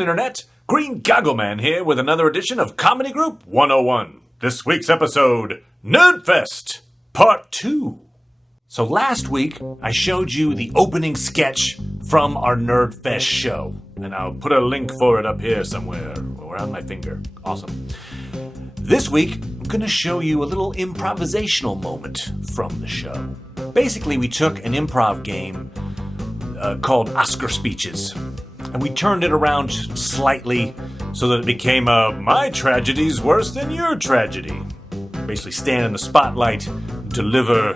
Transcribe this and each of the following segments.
Little Internet, Green Goggle Man here with another edition of Comedy Group 101. This week's episode, Nerdfest, Part 2. So last week, I showed you the opening sketch from our Nerdfest show. And I'll put a link for it up here somewhere, around my finger. Awesome. This week, I'm going to show you a little improvisational moment from the show. Basically, we took an improv game called Oscar Speeches, and we turned it around slightly so that it became a my tragedy's worse than your tragedy. Basically stand in the spotlight, deliver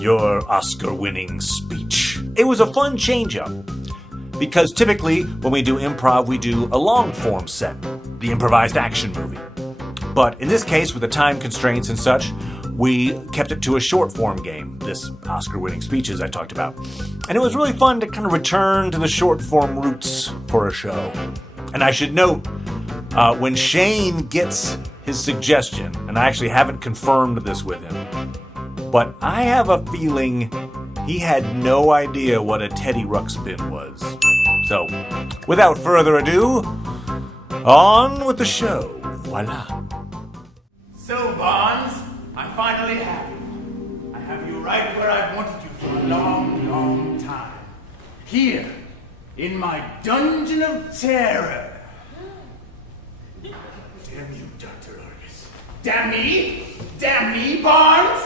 your Oscar-winning speech. It was a fun change-up, because typically when we do improv, we do a long-form set, the improvised action movie. But in this case, with the time constraints and such, we kept it to a short-form game, this Oscar-winning speeches I talked about. And it was really fun to kind of return to the short-form roots for a show. And I should note, when Shane gets his suggestion, and I actually haven't confirmed this with him, but I have a feeling he had no idea what a Teddy Ruxpin was. So, without further ado, on with the show. Voila. So, Barnes, I finally have you. I have you right where I've wanted you for a long, long time. Here, in my dungeon of terror. Damn you, Dr. Argus. Damn me? Damn me, Barnes?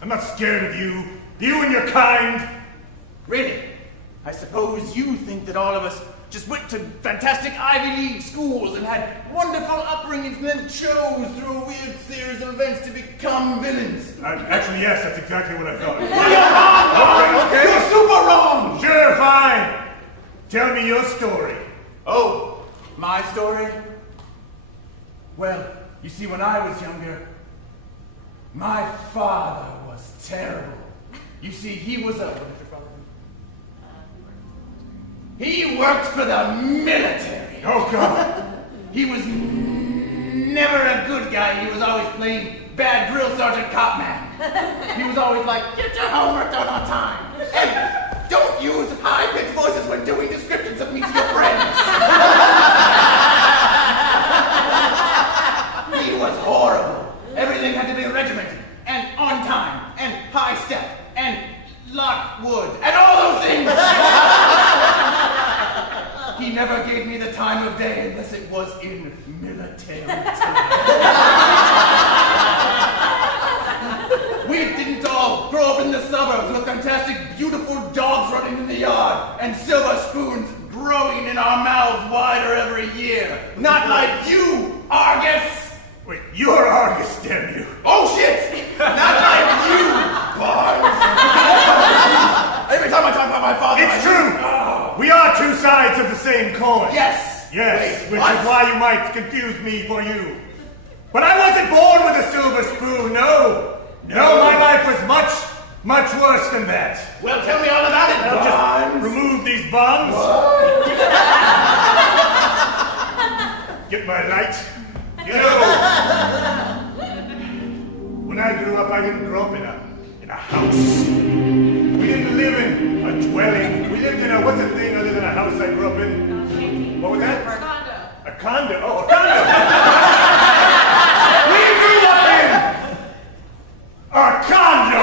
I'm not scared of you. You and your kind. Really? I suppose you think that all of us just went to fantastic Ivy League schools and had wonderful upbringings and then chose through a weird series of events to become villains. Actually, yes, that's exactly what I thought. You're wrong! Okay. You're super wrong! Sure, fine. Tell me your story. Oh, my story? Well, you see, when I was younger, my father was terrible. You see, he was He worked for the military. Oh, God. He was never a good guy. He was always playing bad drill sergeant cop man. He was always like, get your homework done on time. And don't use high-pitched voices when doing descriptions of me to your friends. He was horrible. Everything had to be regimented and on time and high step and Lockwood and all those things. He never gave me the time of day unless it was in military time. We didn't all grow up in the suburbs with fantastic, beautiful dogs running in the yard and silver spoons growing in our mouths wider every year. Not like you, Argus! Wait, you're Argus, damn you. Oh, shit! Not like you, Barnes! Every time I talk about my father, It's true! We are two sides of the same coin. Yes! Yes, Wait, which what? is why you might confuse me for you. But I wasn't born with a silver spoon, no. No, my life was much, much worse than that. Well, tell me all about it, I'll Barnes. just remove these bombs. Get my light. You know, when I grew up, I didn't grow up in a house. We didn't live in a dwelling. We lived in a, what's the thing other than a house I grew up in? What was that? A condo. A condo. Oh, a condo. We grew up in a condo.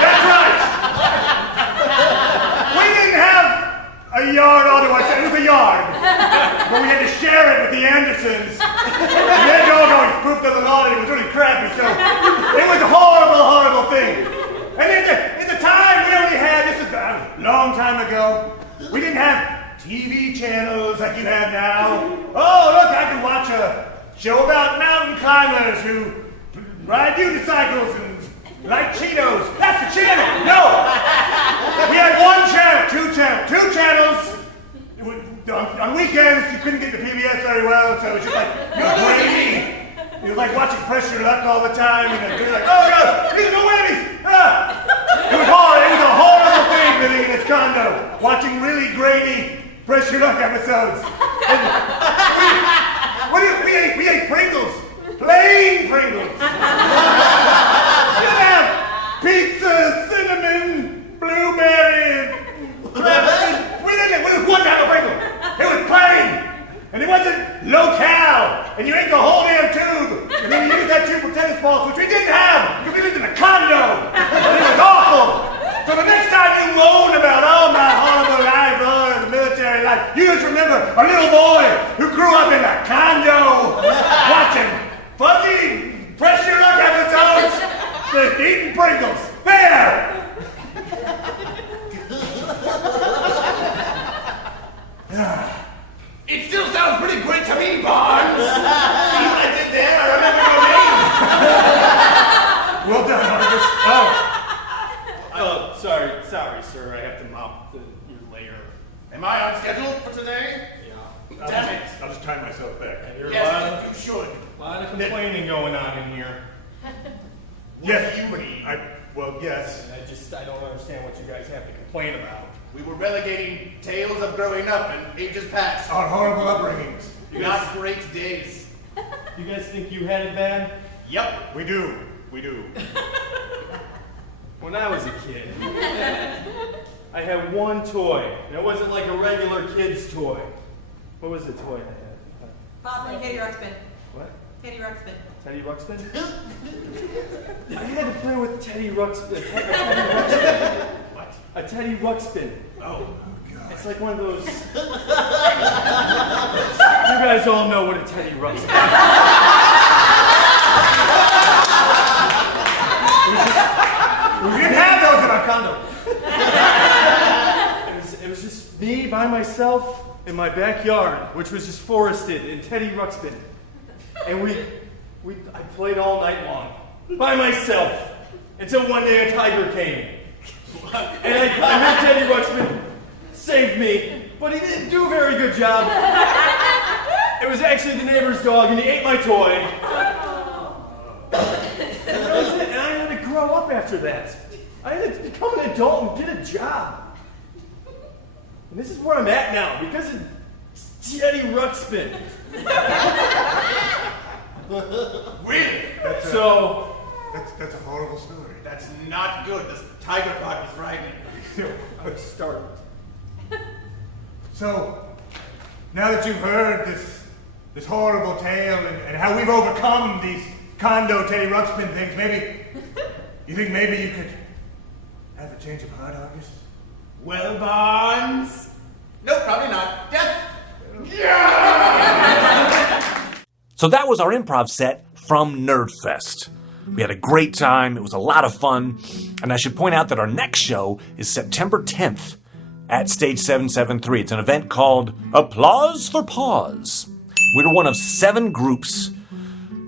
That's right. We didn't have a yard, although I said it was a yard. But we had to share it with the Andersons. And their dog always pooped on the lawn and it was really crappy, so it was a horrible, horrible thing. And in the time we only had, this is a long time ago, we didn't have TV channels like you have now. Oh, look, I can watch a show about mountain climbers who ride unicycles and like Cheetos. That's the channel. No. We had one channel, two channels. On weekends, you couldn't get the PBS very well, so it was just like, you're crazy. It was like watching Press Your Luck all the time, and you're like, oh no, these are no whammies! Ah! It was hard, it was a horrible thing living in this condo, watching really grainy Press Your Luck episodes. And we ate Pringles, plain Pringles. We didn't have pizza, cinnamon, blueberry, crab. We didn't, it was one type of Pringle. It was sorry, sir. I have to mop your lair. Am I on schedule for today? Yeah. Damn it. I'll just tie myself back. Yes, you should. A lot of complaining going on in here. Yes. You mean? Yes. And I don't understand what you guys have to complain about. We were relegating tales of growing up in ages past. Our horrible upbringings. Not great days. You guys think you had it bad? Yep. We do. When I was a kid, I had one toy, and it wasn't like a regular kid's toy. What was the toy I had? Pop and Teddy Ruxpin. What? Teddy Ruxpin. Teddy Ruxpin? I had to play with Teddy Ruxpin. What? A Teddy Ruxpin. Oh. It's like one of those. You guys all know what a Teddy Ruxpin is. We didn't have those in our condo. It was just me by myself in my backyard, which was just forested in Teddy Ruxpin. And I played all night long by myself until one day a tiger came. And I made Teddy Ruxpin save me, but he didn't do a very good job. It was actually the neighbor's dog, and he ate my toy. And that was it. And I had to grow up after that. I had to become an adult and get a job. And this is where I'm at now, because of Teddy Ruxpin. Really? That's a horrible story. That's not good. This tiger part is frightening. I'm startled. So, now that you've heard this horrible tale and how we've overcome these condo Teddy Ruxpin things, you think maybe you could have a change of heart, August? Well, Barnes? Nope, probably not. Death. So that was our improv set from Nerdfest. We had a great time, it was a lot of fun, and I should point out that our next show is September 10th at Stage 773. It's an event called Applause for Pause. We're one of 7 groups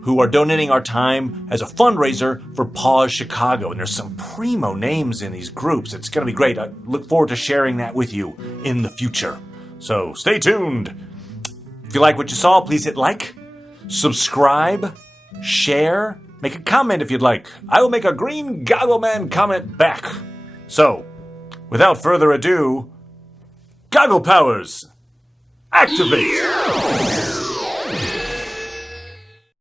who are donating our time as a fundraiser for Pause Chicago, and there's some primo names in these groups. It's going to be great. I look forward to sharing that with you in the future. So stay tuned. If you like what you saw, please hit like, subscribe, share, make a comment if you'd like. I will make a green goggle man comment back. So, without further ado, goggle powers, activate!